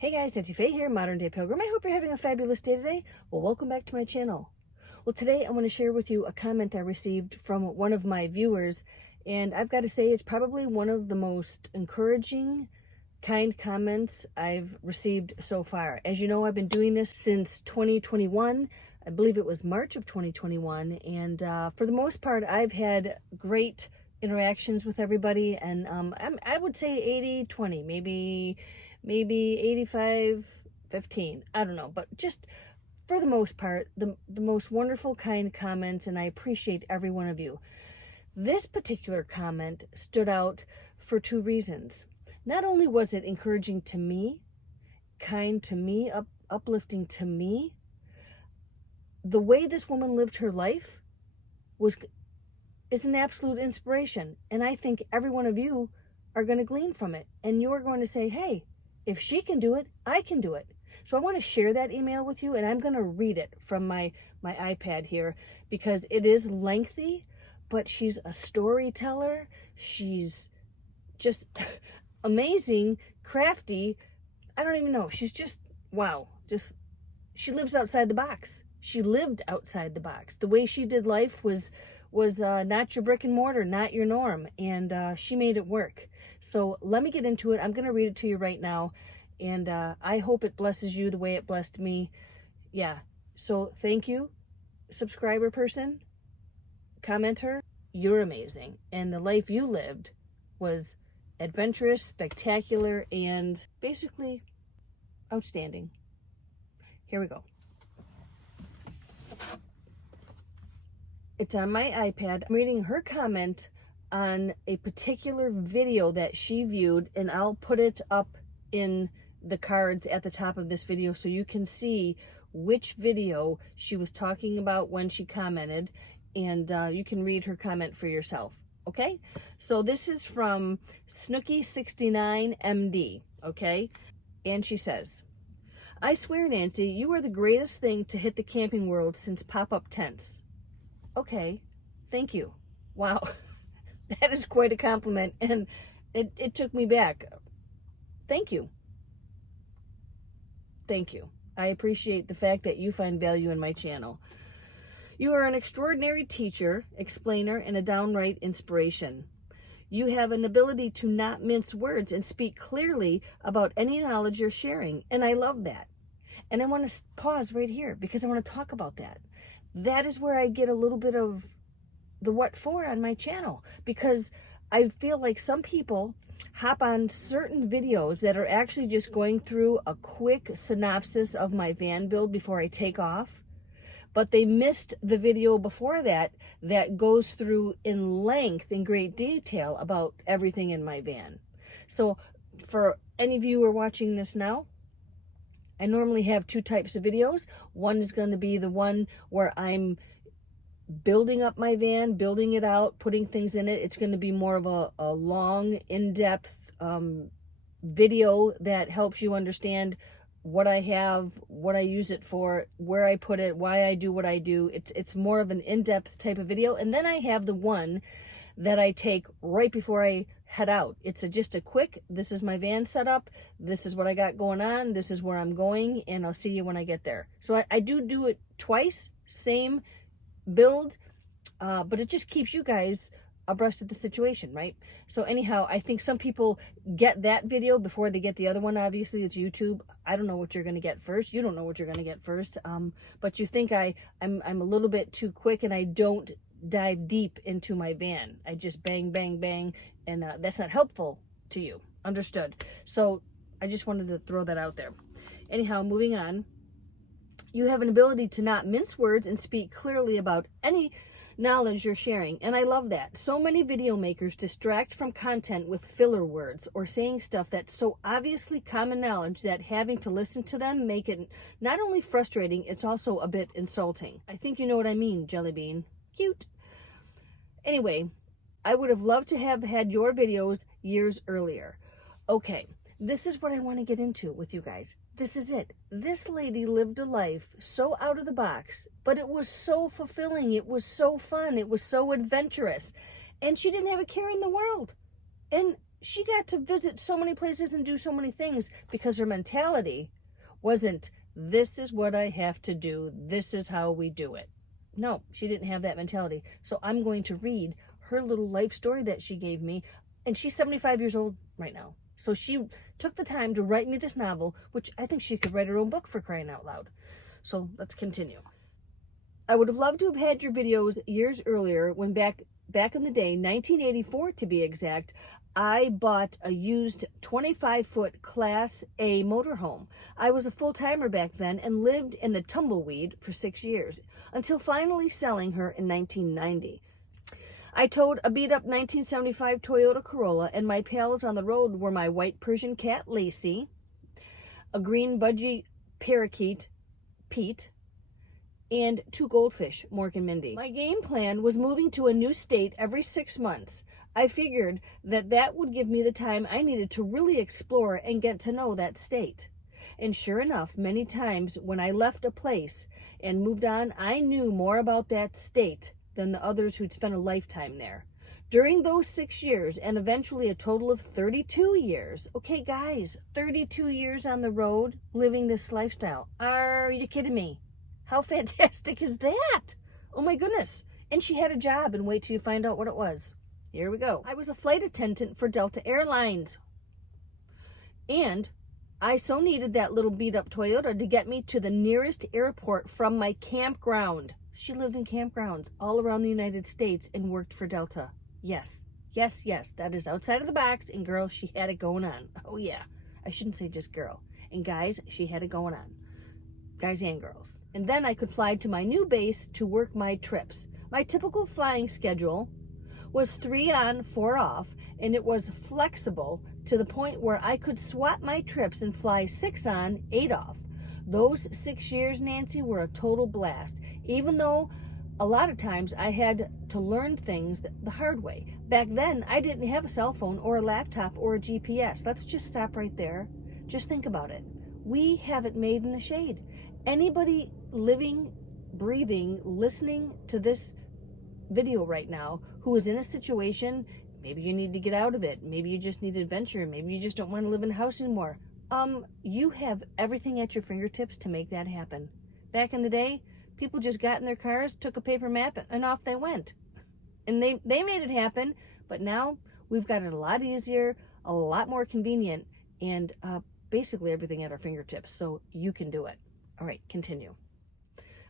Hey guys, Nancy Faye here, Modern Day Pilgrim. I hope you're having a fabulous day today. Well, welcome back to my channel. Well, today I want to share with you a comment I received from one of my viewers, and I've got to say it's probably one of the most encouraging, kind comments I've received so far. As you know, I've been doing this since 2021. I believe it was March of 2021, and for the most part, I've had great interactions with everybody, and I would say 80-20, maybe 85-15, I don't know, but just for the most part, the most wonderful, kind comments, and I appreciate every one of you. This particular comment stood out for two reasons. Not only was it encouraging to me, kind to me, uplifting to me, the way this woman lived her life is an absolute inspiration, and I think every one of you are going to glean from it, and you're going to say, hey, if she can do it, I can do it. So I want to share that email with you, and I'm going to read it from my iPad here because it is lengthy, but she's a storyteller. She's just amazing, crafty. I don't even know. She's just, wow. She lives outside the box. She lived outside the box. The way she did life was not your brick and mortar, not your norm, and she made it work. So let me get into it. I'm going to read it to you right now, and I hope it blesses you the way it blessed me. Yeah, so thank you, subscriber person, commenter. You're amazing, and the life you lived was adventurous, spectacular, and basically outstanding. Here we go. It's on my iPad. I'm reading her comment on a particular video that she viewed, and I'll put it up in the cards at the top of this video so you can see which video she was talking about when she commented, and you can read her comment for yourself, okay? So this is from Snooky69MD, okay? And she says, I swear, Nancy, you are the greatest thing to hit the camping world since pop-up tents. Okay, thank you. Wow. That is quite a compliment, and it took me back. Thank you. Thank you. I appreciate the fact that you find value in my channel. You are an extraordinary teacher, explainer, and a downright inspiration. You have an ability to not mince words and speak clearly about any knowledge you're sharing, and I love that. And I want to pause right here because I want to talk about that. That is where I get a little bit of the what for on my channel, because I feel like some people hop on certain videos that are actually just going through a quick synopsis of my van build before I take off, but they missed the video before that goes through in length, in great detail about everything in my van. So for any of you who are watching this now, I normally have two types of videos. One is going to be the one where I'm building up my van, building it out, putting things in it. It's going to be more of a long, in-depth video that helps you understand what I have, what I use it for, where I put it, why I do what I do. It's more of an in-depth type of video. And then I have the one that I take right before I head out. It's just a quick, this is my van setup, this is what I got going on, this is where I'm going, and I'll see you when I get there. So I do it twice, same build, but it just keeps you guys abreast of the situation, right? So anyhow, I think some people get that video before they get the other one. Obviously, it's YouTube. I don't know what you're going to get first. You don't know what you're going to get first. But you think I'm a little bit too quick, and I don't dive deep into my van. I just bang, bang, bang, and that's not helpful to you. Understood. So I just wanted to throw that out there. Anyhow, moving on. You have an ability to not mince words and speak clearly about any knowledge you're sharing, and I love that. So many video makers distract from content with filler words or saying stuff that's so obviously common knowledge that having to listen to them make it not only frustrating, it's also a bit insulting. I think you know what I mean, Jellybean. Cute. Anyway, I would have loved to have had your videos years earlier. Okay, this is what I want to get into with you guys. This is it. This lady lived a life so out of the box, but it was so fulfilling. It was so fun. It was so adventurous. And she didn't have a care in the world. And she got to visit so many places and do so many things because her mentality wasn't, this is what I have to do, this is how we do it. No, she didn't have that mentality. So I'm going to read her little life story that she gave me. And she's 75 years old right now. So she took the time to write me this novel, which I think she could write her own book, for crying out loud. So let's continue. I would have loved to have had your videos years earlier when back in the day, 1984 to be exact, I bought a used 25-foot Class A motorhome. I was a full-timer back then and lived in the tumbleweed for 6 years, until finally selling her in 1990. I towed a beat-up 1975 Toyota Corolla, and my pals on the road were my white Persian cat, Lacey, a green budgie parakeet, Pete, and 2 goldfish, Mork and Mindy. My game plan was moving to a new state every 6 months. I figured that would give me the time I needed to really explore and get to know that state. And sure enough, many times when I left a place and moved on, I knew more about that state than the others who'd spent a lifetime there. During those 6 years, and eventually a total of 32 years, okay guys, 32 years on the road living this lifestyle. Are you kidding me? How fantastic is that? Oh my goodness. And she had a job, and wait till you find out what it was. Here we go. I was a flight attendant for Delta Airlines. And I so needed that little beat-up Toyota to get me to the nearest airport from my campground. She lived in campgrounds all around the United States and worked for Delta. Yes, yes, yes, that is outside of the box. And girl, she had it going on. Oh yeah, I shouldn't say just girl. And guys, she had it going on. Guys and girls. And then I could fly to my new base to work my trips. My typical flying schedule was 3 on, 4 off, and it was flexible to the point where I could swap my trips and fly 6 on, 8 off. Those 6 years, Nancy, were a total blast, even though a lot of times I had to learn things the hard way. Back then, I didn't have a cell phone or a laptop or a GPS. Let's just stop right there. Just think about it. We have it made in the shade. Anybody living, breathing, listening to this video right now who is in a situation, maybe you need to get out of it, maybe you just need adventure, maybe you just don't want to live in a house anymore, you have everything at your fingertips to make that happen. Back in the day, people just got in their cars, took a paper map, and off they went, and they made it happen. But now we've got it a lot easier, a lot more convenient, and basically everything at our fingertips, so you can do it. All right, continue.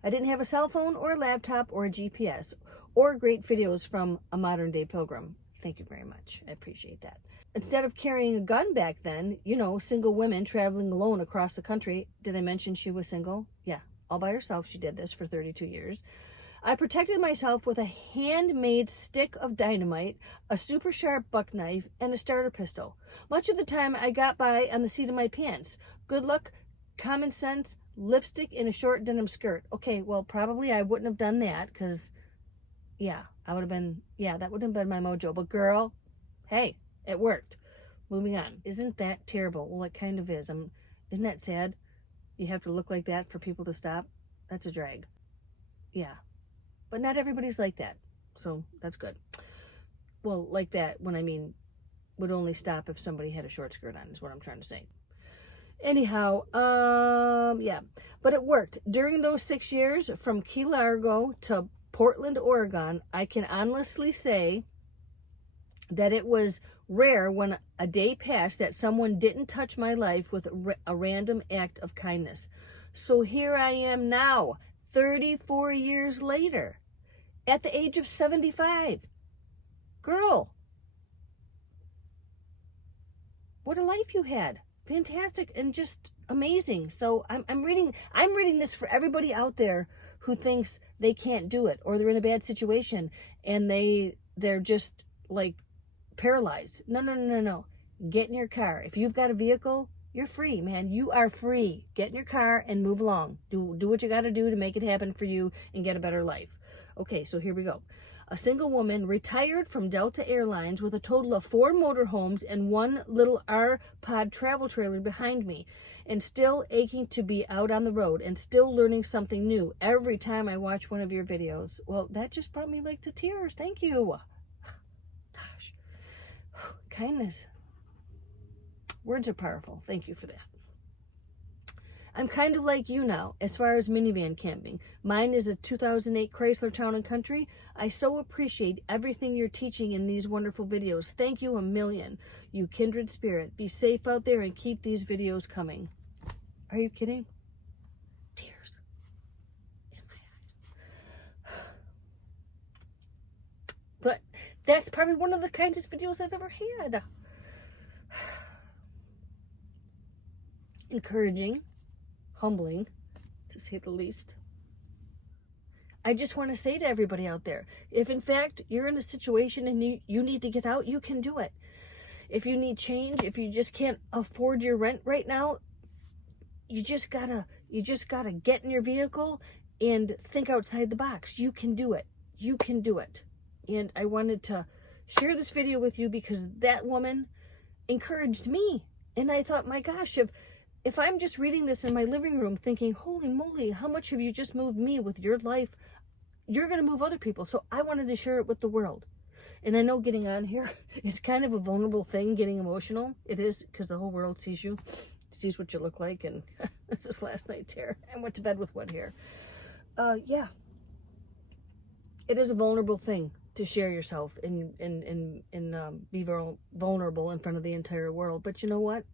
I didn't have a cell phone or a laptop or a GPS or great videos from a modern day pilgrim. Thank you very much. I appreciate that. Instead of carrying a gun back then, you know, single women traveling alone across the country. Did I mention she was single? Yeah, all by herself. She did this for 32 years. I protected myself with a handmade stick of dynamite, a super sharp buck knife, and a starter pistol. Much of the time I got by on the seat of my pants. Good luck, common sense, lipstick, and a short denim skirt. Okay, well, probably I wouldn't have done that because, yeah, that would have been my mojo. But girl, hey, it worked. Moving on. Isn't that terrible? Well, it kind of is. Isn't that sad? You have to look like that for people to stop? That's a drag. Yeah. But not everybody's like that. So that's good. Well, like that when I mean would only stop if somebody had a short skirt on is what I'm trying to say. Anyhow, yeah, but it worked. During those 6 years, from Key Largo to Portland, Oregon, I can honestly say that it was rare when a day passed that someone didn't touch my life with a random act of kindness. So here I am now, 34 years later, at the age of 75. Girl, what a life you had. Fantastic and just amazing. So I'm reading this for everybody out there who thinks they can't do it or they're in a bad situation and they're just like paralyzed. No. Get in your car. If you've got a vehicle, you're free, man. You are free. Get in your car and move along. Do what you got to do to make it happen for you and get a better life. Okay, so here we go. A single woman retired from Delta Airlines with a total of 4 motorhomes and 1 little R-Pod travel trailer behind me, and still aching to be out on the road and still learning something new every time I watch one of your videos. Well, that just brought me like to tears. Thank you. Gosh. Kindness. Words are powerful. Thank you for that. I'm kind of like you now, as far as minivan camping. Mine is a 2008 Chrysler Town & Country. I so appreciate everything you're teaching in these wonderful videos. Thank you a million, you kindred spirit. Be safe out there and keep these videos coming. Are you kidding? Tears in my eyes. But that's probably one of the kindest videos I've ever had. Encouraging. Humbling, to say the least. I just want to say to everybody out there, if in fact you're in a situation and you need to get out, you can do it. If you need change, if you just can't afford your rent right now, you just gotta get in your vehicle and think outside the box. You can do it. You can do it. And I wanted to share this video with you because that woman encouraged me. And I thought, my gosh, if I'm just reading this in my living room thinking, holy moly, how much have you just moved me with your life? You're going to move other people. So I wanted to share it with the world. And I know getting on here is kind of a vulnerable thing, getting emotional. It is, because the whole world sees you, sees what you look like. And this is last night's hair. I went to bed with wet hair. Yeah. It is a vulnerable thing to share yourself and be vulnerable in front of the entire world. But you know what?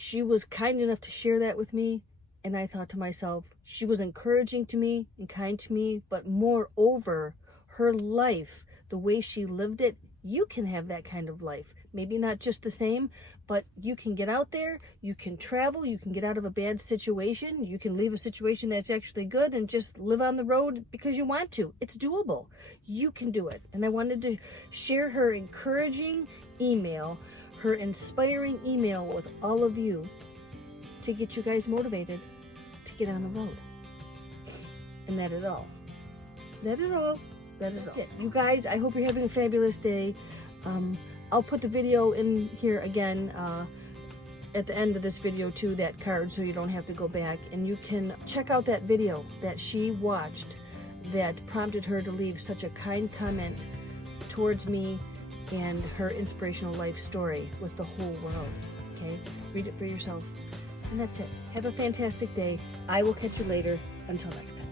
She was kind enough to share that with me, and I thought to myself, she was encouraging to me and kind to me, but moreover, her life, the way she lived it, you can have that kind of life. Maybe not just the same, but you can get out there, you can travel, you can get out of a bad situation, you can leave a situation that's actually good and just live on the road because you want to. It's doable. You can do it. And I wanted to share her encouraging email, her inspiring email with all of you to get you guys motivated to get on the road. And that is all. That is all. That is all. It. You guys, I hope you're having a fabulous day. I'll put the video in here again at the end of this video too, that card, so you don't have to go back. And you can check out that video that she watched that prompted her to leave such a kind comment towards me and her inspirational life story with the whole world. Okay? Read it for yourself. And that's it. Have a fantastic day. I will catch you later. Until next time.